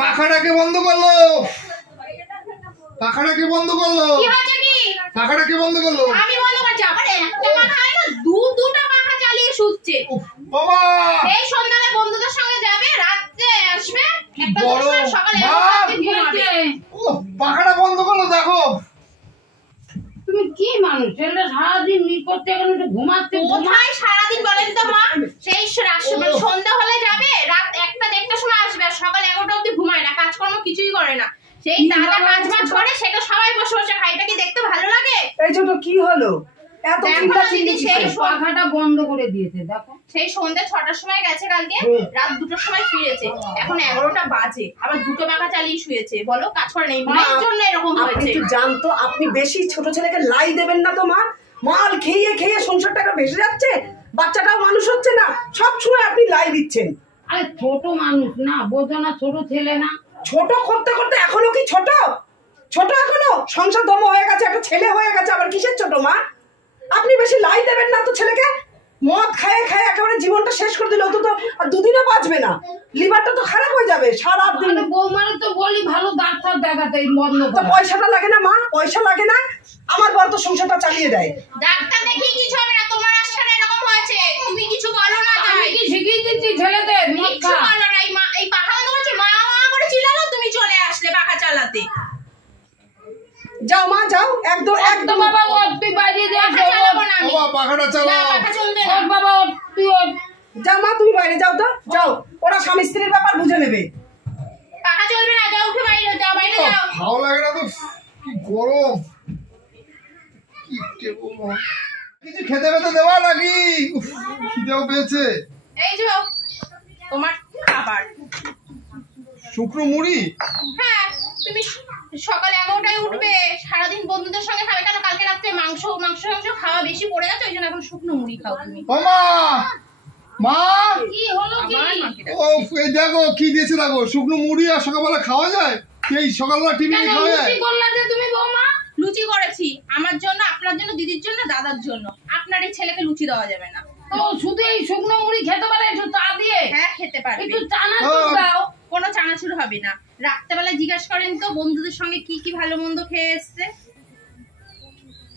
পাখাটাকে বন্ধ করলো, পাখাটাকে বন্ধ করলো, পাখাটাকে বন্ধ করলো। আমি বন্ধ করছি। আবার একটা পাখা হয় না, দুটা পাখা চালিয়ে শুচ্ছে বাবা। এই সন্ধ্যাবে বন্ধুদের সঙ্গে যাবে, রাতে আসবে, একটা সকালে ঘুমাবে। পাখাটা বন্ধ করলো। দেখো তুমি কি মানুষ, ছেলেটা সারাদিন করতে গেলে একটু ঘুমাতে। কোথায় সারাদিন বলেন তো মা? সেই সন্ধ্যা হলে যাবে, রাত 1টা-1টার সময় আসবে, আর সকাল 11টা অবধি ঘুমায় না, কাজকর্ম কিছুই করে না। সেই দাদা কাজ বাজ করে, সেটা সবাই বসে বসে খায়। এটা কি দেখতে ভালো লাগে? এই ছোট কি হলো, এত চিন্তা চিন্তা? সেই পাখাটা বন্ধ করে দিয়েছে। দেখো সেই সন্ধ্যা 6টার সময় গেছে কালকে, রাত 2টার সময় ফিরেছে, এখন 11টা বাজে, আবার দুটো পাখা চালিয়ে শুয়েছে। বলো কাজ করে নেই, মায়ের জন্য এরকম হয়েছে। আপনি জানতো, আপনি বেশি ছোট ছেলেকে লাই দেবেন না তো মা। মাল খেয়ে খেয়ে সংসারটাকে ভেসে যাচ্ছে, বাচ্চাটাও মানুষ হচ্ছে না, সব সময় আপনি লাই দিচ্ছেন। আরে ছোট মানুষ না, বোঝো না, ছোট ছেলে না। ছোট করতে করতে এখনো কি ছোট? ছোট এখনো? সংসার দম হয়ে গেছে, একটা ছেলে হয়ে গেছে, আবার কিসের ছোট মা? আপনি বেশি লাই দেবেন না তো ছেলেকে। মদ খায় খায় একেবারে জীবনটা শেষ করে দিলে, অত আর দুদিনও বাঁচবে না, লিভারটা তো খারাপ হয়ে যাবে সারাদিন। বৌমারে তো বলি ভালো ডাক্তার দেখাতে, বন্ধ তো পয়সাটা লাগে না মা, পয়সা লাগে না? আমার বর তো সংসারটা চালিয়ে দেয়। ডাক্তার দেখিয়ে কিছু হবে না, তোমার আশাটা এরকম হয়েছে, তুমি কিছু বলো না। আমি কি শিখিয়ে দিচ্ছি ছেলেদের? কিছু বলো না। এই পাখা বন্ধ করছে, মা করে চিল্লালো, তুমি চলে আসলে পাখা চালাতে। যাও মা যাও, একদম একদম। বাবা তুই বাইরে যা, পাখাটা চালাও। পাখা চলবে না বাবা তুই যাও মা, তুমি বাইরে যাও তো, যাও, ওরা স্বামী স্ত্রীর ব্যাপার বুঝে নেবে। পাখা চলবে না, যাও উঠে বাইরে যাও, বাইরে যাও। ভালো লাগে না তো, কি গরম। কিছু খেতে পেতে দেওয়া নাকি? খিদেও পেয়েছে। এই যে তোমার খাবার, শুকনো মুড়ি। হ্যাঁ, তুমি সকাল 11টায় উঠবে, সারাদিন বন্ধুদের সঙ্গে খাবে। কেন কালকে রাত্রে মাংস খাওয়া বেশি পড়ে গেছে, ওই জন্য এখন শুকনো মুড়ি খাও তুমি। মামা মা, কি হলো কি? ও এই দেখো কি দিয়েছে, দেখো শুকনো মুড়ি। আর সকালবেলা খাওয়া যায়? এই সকালবেলা টিফিনে খাওয়া যায়? লুচি করলা যে তুমি বৌমা? লুচি করেছি আমার জন্য, আপনার জন্য, দিদির জন্য, দাদার জন্য। আপনার এই ছেলেকে লুচি দেওয়া যাবে না। তো শুধু এই শুকনো মুড়ি খেতে পারে একটু চা দিয়ে? হ্যাঁ খেতে পারবে। একটু চানাচুর দাও। কোনো চানাচুর হবে না। রাত্রেবেলা জিজ্ঞাসা করেন তো বন্ধুদের সঙ্গে কি কি ভালো মন্দ খেয়ে এসছে।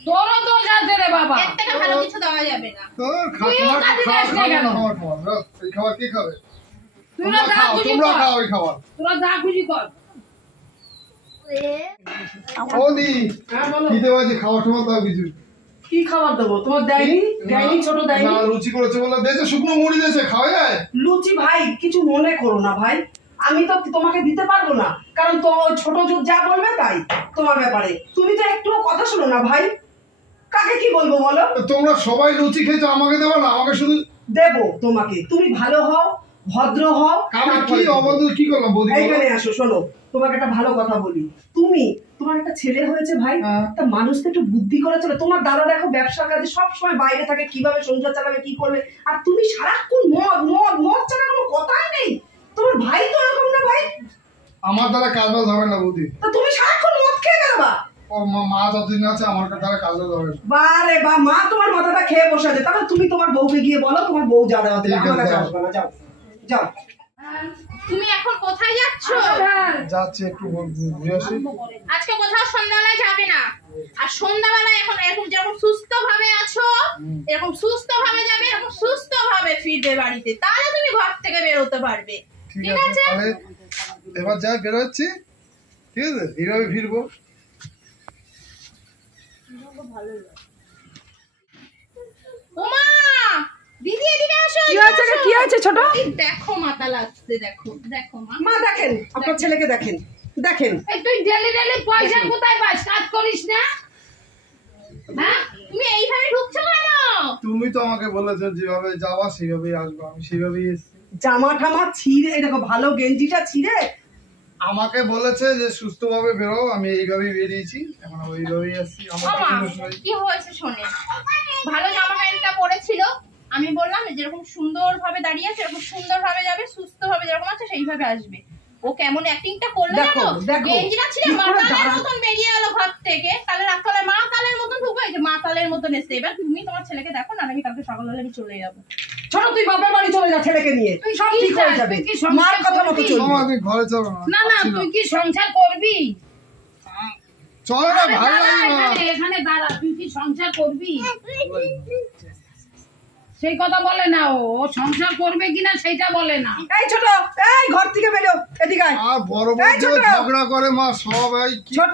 তোরও দোষ আছে রে বাবা, এর থেকে ভালো কিছু দেওয়া যাবে না। এই খাবার কি খাবে? তোরা খাও এই খাবার, তোরা যা খুশি কর। কি দেওয়া আছে? খাবার টাবার দাও কিছু। কি খাবার দেবো? তোমার দেয়নি? দেয়নি ছোট দেয়নি? লুচি করেছে বলে দিয়েছে, শুকনো মুড়ি দিয়েছে, খাওয়া যায়? লুচি ভাই কিছু মনে করো না ভাই, আমি তো তোমাকে দিতে পারবো না, কারণ তো ছোট যা বলবে তাই তোমার ব্যাপারে। তুমি তো একটু কথা শোনো না ভাই, কাকে কি বলবো বলো? তোমরা সবাই লুচি খেয়েছো, আমাকে দেবো না? আমাকে শুধু দেবো তোমাকে। তুমি ভালো হও, ভদ্র হও। আমি কি অভদ্র কি করলাম? এইখানে আসো, শোনো, তোমাকে একটা ভালো কথা বলি। তোমার একটা ছেলে হয়েছে ভাই, তা মানুষ তো একটু বুদ্ধি করে চলে। তোমার দাদা দেখো ব্যবসার কাজে সব সময় বাইরে থাকে, কিভাবে সংসার চালাবে, কি করবে, আর তুমি সারাক্ষণ মদ মদ মদ ছাড়া কোনো কথাই নেই। তোমার ভাই তো এরকম না ভাই? আমার দ্বারা কাজ বাজ হবে না বৌদি। তা তুমি সারাক্ষণ মদ খেয়ে গেলে বা? মা যতদিন আছে আমার দ্বারা কাজ বাজ হবে না। বারে বা, মা তোমার মাথাটা খেয়ে বসে আছে। তাহলে তুমি তোমার বউকে গিয়ে বলো তোমার বউ যা দেওয়া দেবে, আমার কাছে আসবে না। যাও যাও। তুমি এখন কোথায় যাচ্ছ? যাচ্ছি একটু ঘুরে আসি। আজকে কোথাও সন্ধ্যাবেলায় যাবে না। আর সন্ধ্যাবেলায় এখন এরকম যেরকম সুস্থ ভাবে আছো, এরকম সুস্থ ভাবে যাবে, এরকম সুস্থ ভাবে ফিরবে বাড়িতে, তাহলে তুমি ঘর থেকে বেরোতে পারবে। ঠিক আছে? তাহলে এবার যাই, বেরোচ্ছি। ঠিক আছে, এইভাবে ফিরবো। ওমা দিদি এদিকে আসো। কি হয়েছে ছোট? দেখো মাথা লাগছে, দেখো দেখো মা দেখেন, আপনার ছেলেকে দেখেন দেখেন। তুই ডেলি পয়সা কোথায় পাস? কাজ করিস না? হ্যাঁ তুমি এইভাবে ঢুকছো কেন? তুমি তো আমাকে বলেছো যেভাবে যাওয়া সেভাবেই আসবো, আমি সেভাবেই এসেছি। জামা ঠামা ছিঁড়ে, দেখো ভালো গেঞ্জিটা ছিঁড়ে। আমাকে বলেছে যে সুস্থভাবে বেরো, আমি এইভাবেই বেরিয়েছি, এখন ওইভাবেই আসছি। কি হয়েছে শোনেন, ভালো জামা প্যান্টটা পরেছিল, আমি বললাম যেরকম সুন্দর ভাবে দাঁড়িয়ে আছে এরকম সুন্দর ভাবে যাবে, সুস্থ ভাবে যেরকম আছে সেইভাবে আসবে। ও কেমন অ্যাক্টিংটা করলো জানো? গেঞ্জিটা ছিল মাতালের মতন বেরিয়ে এলো ঘর থেকে, তাহলে রাতকালে মাতালের মতন ঢুকবে, যে মাতালের মতন এসে। এবার তুমি তোমার ছেলেকে দেখো না, আমি কালকে সকালবেলা আমি চলে যাবো। ছোট তুই বাপের বাড়ি চলে যা ছেলেকে নিয়ে, তুই সব কি ঠিক হয়ে চাস? যাবে, তুই কি সংসার মার কথা মতো করবি? চলবি। মামা তুমি ঘরে চলো না না, পাচ্ছি তুই কি সংসার করবি? চলো না, আরে ভালো দাঁড়া, লাগে না। এখানে দাঁড়া, তুই কি সংসার করবি? সেই কথা বলে না, ও সংসার করবে কিনা সেটা বলে না। এই ছোট, এই ঘর থেকে বেরো, এদিকে আয়। আর বড় এই বড় ছোট। ঝগড়া করে মা সবাই কি ছোট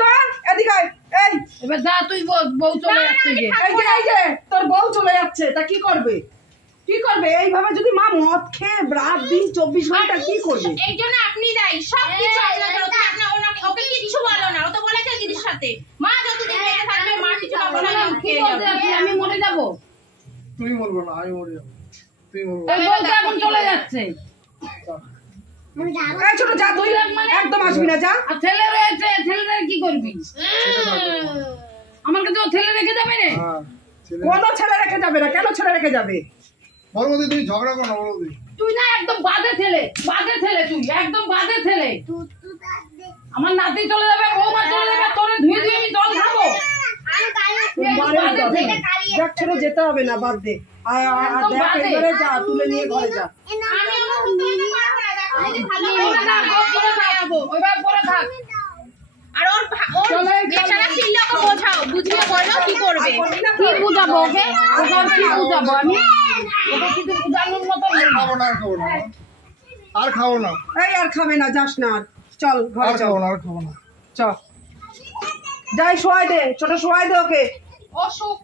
এদিকে আয়। এই এবার যা, তুই বউ চলে যাচ্ছে যে। এই যে তোর বউ চলে যাচ্ছে, তা কি করবে? কি করবে এইভাবে যদি মা মদ খেয়ে রাত দিন 24 ঘন্টা কি করবে? এই জন্য আপনি দায়ী, সব কিছু আপনাদের। ওকে কিছু বলো না, ও তো বলেছে দিদির সাথে মা যতদিন বেঁচে থাকবে মা কিছু না বলে না কি খেয়ে বলতে যাচ্ছিস? আমি মরে যাবো? তুমি মরবে না, আমি মরে যাবো। তুমি মরবে তোর বউ তো এখন চলে যাচ্ছে। এই ছোট যা, তুই একদম আসবি না, যা। আর ছেলে রয়েছে, ছেলেটা কি করবি? আমার কাছে ও ছেলে রেখে যাবে রে? হ্যাঁ ছেলে কোনো ছেলে রেখে যাবে না, কেন ছেলে রেখে যাবে? বড় বৌদি তুমি ঝগড়া করো না, বড় বৌদি। তুই না একদম বাজে ছেলে, বাজে ছেলে, তুই একদম বাজে ছেলে। আমার নাতি চলে যাবে, বৌমা চলে যাবে, তোরে ধুয়ে ধুয়ে আমি জল খাবো। তুই একদম বাড়ির বাজে কথা। ছেলে। যাক ছোট, যেতে হবে না, বাদ দে। আর একদম দেখ বাজে। এবারে যা, তুলে নিয়ে ঘরে যা। আমি আমার বুঝতে পারবো না, দেখো যদি ভালো পরে থাক, ও পরে থাক, ওইভাবে পরে থাক। আর ওর বেচারা ছেলেকে বোঝাও, বুঝিয়ে বলো কি করবে। কি বুঝাবো ওকে? ওকে আর কি বুঝাবো আমি? ওকে কিছু বুঝানোর মতো নেই। খাবো না, আর খাবো না, আর খাবো না, এই আর খাবে না, যাস না আর। চল ঘরে আর চল, খাবো না, আর খাবো না। চল যাই, শোয়াই দে ছোট, শোয়াই দে ওকে। অসুখ